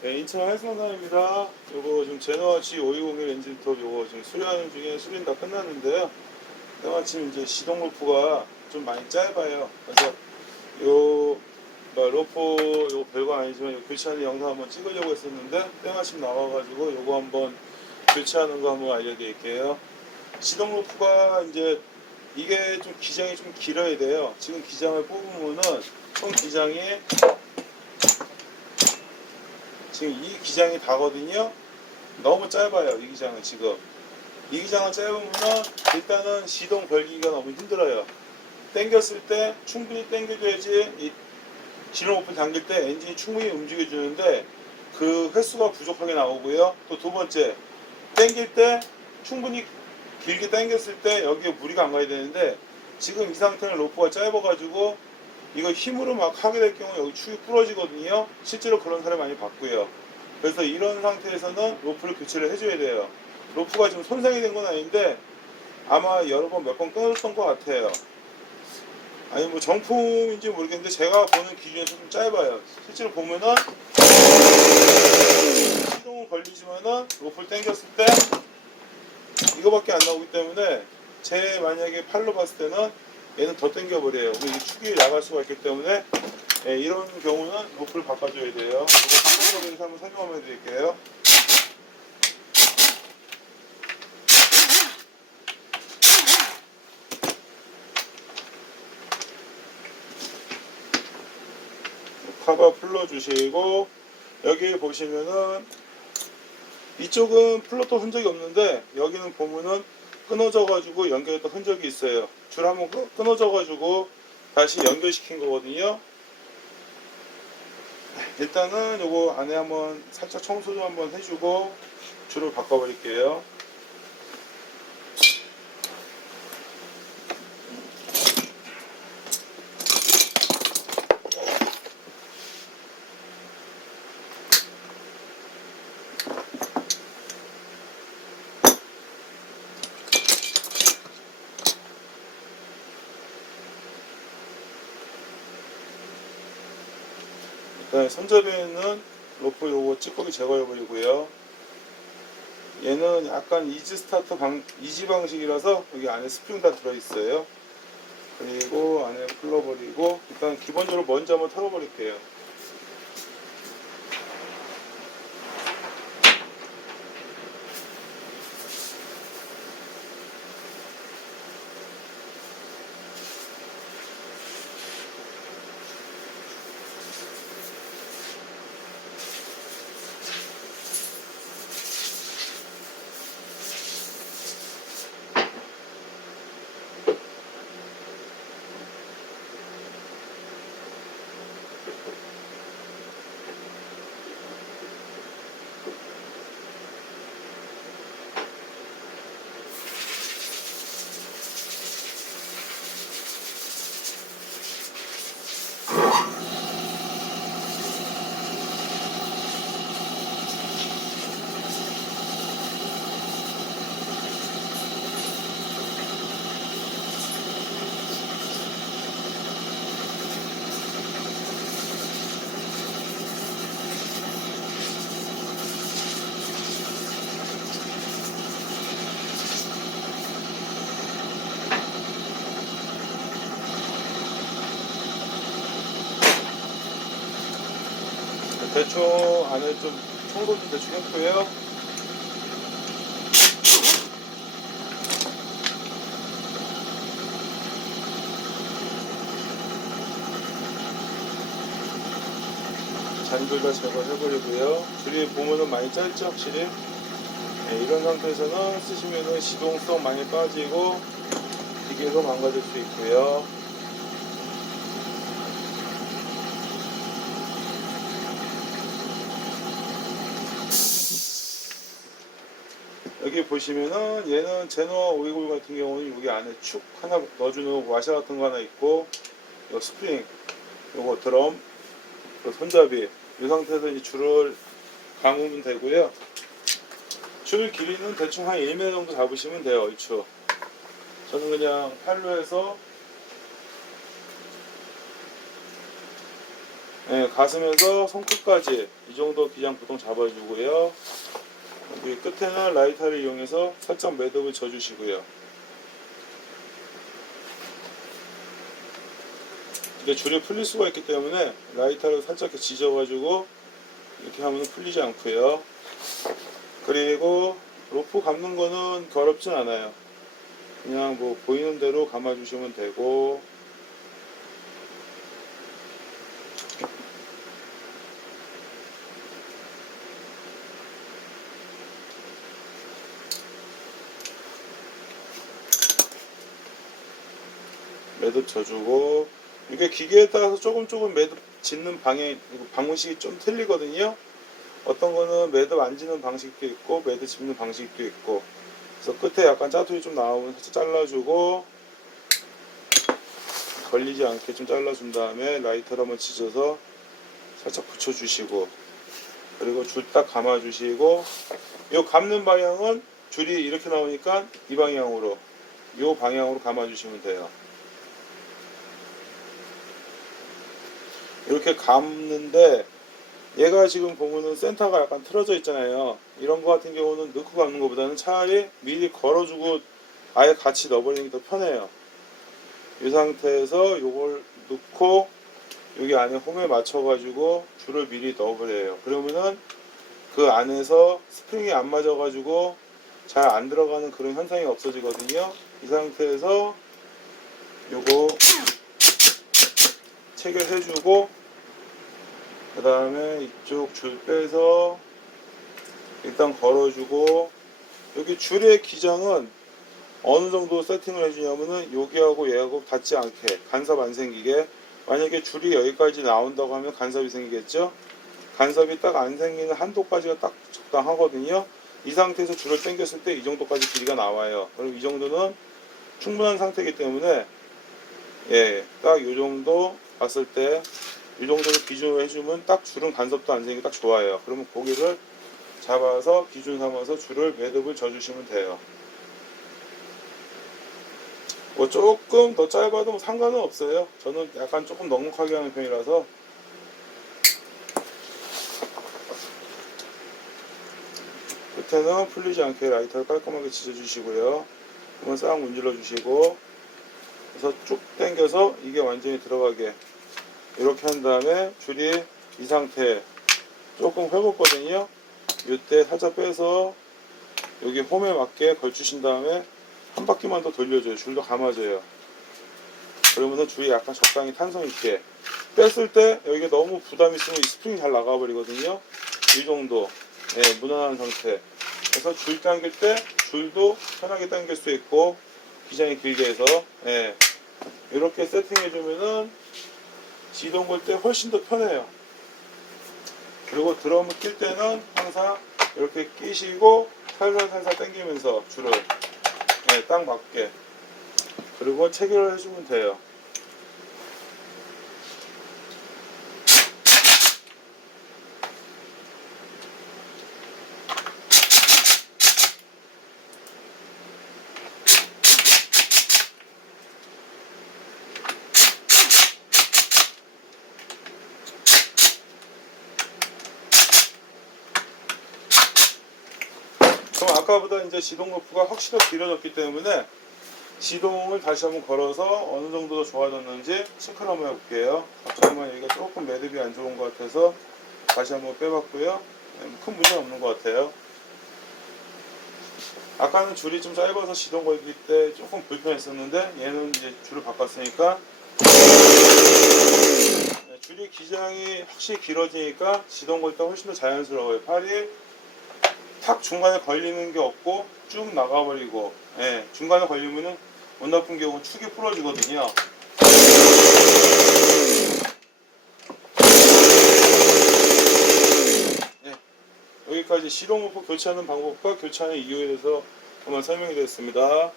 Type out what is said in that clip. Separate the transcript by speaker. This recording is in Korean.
Speaker 1: 네, 인천 해성단입니다. 요거 지금 제노아 G520 엔진톱 요거 지금 수리하는 중에 수리는 다 끝났는데요. 때마침 이제 시동 로프가 좀 많이 짧아요. 그래서 요 뭐, 로프 요 별거 아니지만 요 교체하는 영상 한번 찍으려고 했었는데 때마침 나와가지고 요거 한번 교체하는 거 한번 알려드릴게요. 시동 로프가 이제 이게 좀 기장이 좀 길어야 돼요. 지금 기장을 뽑으면은 총 기장이 지금 이 기장이 다거든요. 너무 짧아요. 이 기장은 지금. 이 기장은 짧으면은 일단은 시동 걸기가 너무 힘들어요. 당겼을 때 충분히 당겨줘야지 이 진호 오픈 당길 때 엔진이 충분히 움직여주는데 그 횟수가 부족하게 나오고요. 또 두 번째 당길 때 충분히 길게 당겼을 때 여기에 무리가 안 가야 되는데 지금 이 상태는 로프가 짧아가지고 이거 힘으로 막 하게 될 경우 여기 축이 부러지거든요. 실제로 그런 사례 많이 봤고요. 그래서 이런 상태에서는 로프를 교체를 해줘야 돼요. 로프가 지금 손상이 된 건 아닌데 아마 여러 번 몇 번 끊어졌던 것 같아요. 아니 뭐 정품인지 모르겠는데 제가 보는 기준에서 좀 짧아요. 실제로 보면은 시동은 걸리지만은 로프를 당겼을 때 이거밖에 안 나오기 때문에 제 만약에 팔로 봤을 때는 얘는 더 당겨버려요. 근데 이 축이 나갈 수가 있기 때문에 예, 이런 경우는 로프를 바꿔줘야 돼요. 이거 방법에 대해서 한번 설명해 드릴게요. 커버 풀러주시고 여기 보시면은 이쪽은 플러터 흔적이 없는데 여기는 보면은 끊어져 가지고 연결했던 흔적이 있어요. 줄 한번 끊- 끊어져 가지고 다시 연결시킨 거거든요. 일단은 요거 안에 한번 살짝 청소 좀 한번 해주고 줄을 바꿔 버릴게요 일단 손잡이는 로프 요거 찌꺼기 제거해 버리고요. 얘는 약간 이지 스타트 방 이지 방식이라서 여기 안에 스프링 다 들어 있어요. 그리고 안에 풀러버리고 일단 기본적으로 먼저 한번 털어버릴게요. 대충 안에 좀 청소 좀 대충 했고요. 잔들 다 제거해버리고요. 줄이 보면은 많이 짧죠, 확실히. 네, 이런 상태에서는 쓰시면은 시동성 많이 빠지고 기계도 망가질 수 있고요. 여기 보시면은 얘는 제노아 520 같은 경우는 여기 안에 축 하나 넣어주는 와샤 같은 거 하나 있고 요 스프링 요거 드럼 그 손잡이. 이 상태에서 이제 줄을 감으면 되고요. 줄 길이는 대충 한 1m 정도 잡으시면 돼요 얼추 저는 그냥 팔로 해서 예, 가슴에서 손끝까지 이 정도 기장 보통 잡아주고요. 끝에는 라이터를 이용해서 살짝 매듭을 져주시고요. 이게 줄이 풀릴 수가 있기 때문에 라이터를 살짝 이렇게 지져가지고 이렇게 하면 풀리지 않고요. 그리고 로프 감는 거는 더럽진 않아요. 그냥 뭐 보이는 대로 감아주시면 되고 매듭 져주고 이게 기계에 따라서 조금 조금 매듭 짓는 방향 방식이 좀 틀리거든요. 어떤 거는 매듭 안 지는 방식도 있고 매듭 짚는 방식도 있고 그래서 끝에 약간 짜투리 좀 나오면 살짝 잘라주고 걸리지 않게 좀 잘라준 다음에 라이터로 한번 지져서 살짝 붙여주시고 그리고 줄 딱 감아주시고 이 감는 방향은 줄이 이렇게 나오니까 이 방향으로 이 방향으로 감아주시면 돼요. 이렇게 감는데 얘가 지금 보면은 센터가 약간 틀어져 있잖아요. 이런 거 같은 경우는 넣고 감는 것보다는 차라리 미리 걸어주고 아예 같이 넣어버리는 게 더 편해요. 이 상태에서 요걸 넣고 여기 안에 홈에 맞춰가지고 줄을 미리 넣어버려요. 그러면은 그 안에서 스프링이 안 맞아가지고 잘 안 들어가는 그런 현상이 없어지거든요. 이 상태에서 요거 체결해주고 그 다음에 이쪽 줄 빼서 일단 걸어주고 여기 줄의 기장은 어느 정도 세팅을 해주냐면은 여기하고 얘하고 닿지 않게 간섭 안 생기게. 만약에 줄이 여기까지 나온다고 하면 간섭이 생기겠죠? 간섭이 딱 안 생기는 한도까지가 딱 적당하거든요. 이 상태에서 줄을 당겼을 때 이 정도까지 길이가 나와요. 그럼 이 정도는 충분한 상태이기 때문에 예, 딱 이 정도 봤을 때 이 정도를 기준으로 해주면 딱 줄은 간섭도 안 생기게 딱 좋아요. 그러면 고기를 잡아서 기준 삼아서 줄을 매듭을 져주시면 돼요. 뭐 조금 더 짧아도 뭐 상관은 없어요. 저는 약간 조금 넉넉하게 하는 편이라서 끝에는 풀리지 않게 라이터를 깔끔하게 지져주시고요. 한번 싹 문질러 주시고 그래서 쭉 당겨서 이게 완전히 들어가게 이렇게 한 다음에 줄이 이 상태 조금 회복거든요. 이때 살짝 빼서 여기 홈에 맞게 걸치신 다음에 한 바퀴만 더 돌려줘요. 줄도 감아줘요. 그러면은 줄이 약간 적당히 탄성 있게. 뺐을 때 여기가 너무 부담 있으면 이 스프링이 잘 나가 버리거든요. 이 정도. 예, 무난한 상태. 그래서 줄 당길 때 줄도 편하게 당길 수 있고 기장이 길게 해서 예, 이렇게 세팅해 주면은 시동 걸 때 훨씬 더 편해요. 그리고 드럼을 낄 때는 항상 이렇게 끼시고 살살살살 당기면서 줄을 네, 딱 맞게 그리고 체결을 해주면 돼요. 그럼 아까보다 이제 시동 로프가 확실히 길어졌기 때문에 시동을 다시 한번 걸어서 어느 정도 더 좋아졌는지 체크를 한번 해볼게요. 잠깐만 여기가 조금 매듭이 안 좋은 것 같아서 다시 한번 빼봤고요. 네, 큰 문제 없는 것 같아요. 아까는 줄이 좀 짧아서 시동 걸기 때 조금 불편했었는데 얘는 이제 줄을 바꿨으니까 네, 줄이 기장이 확실히 길어지니까 시동 걸때 훨씬 더 자연스러워요. 팔이 탁 중간에 걸리는 게 없고 쭉 나가버리고 예, 중간에 걸리면은 운 나쁜 경우 축이 부러지거든요. 예, 여기까지 시동 로프 교체하는 방법과 교체하는 이유에 대해서 한번 설명이 드렸습니다.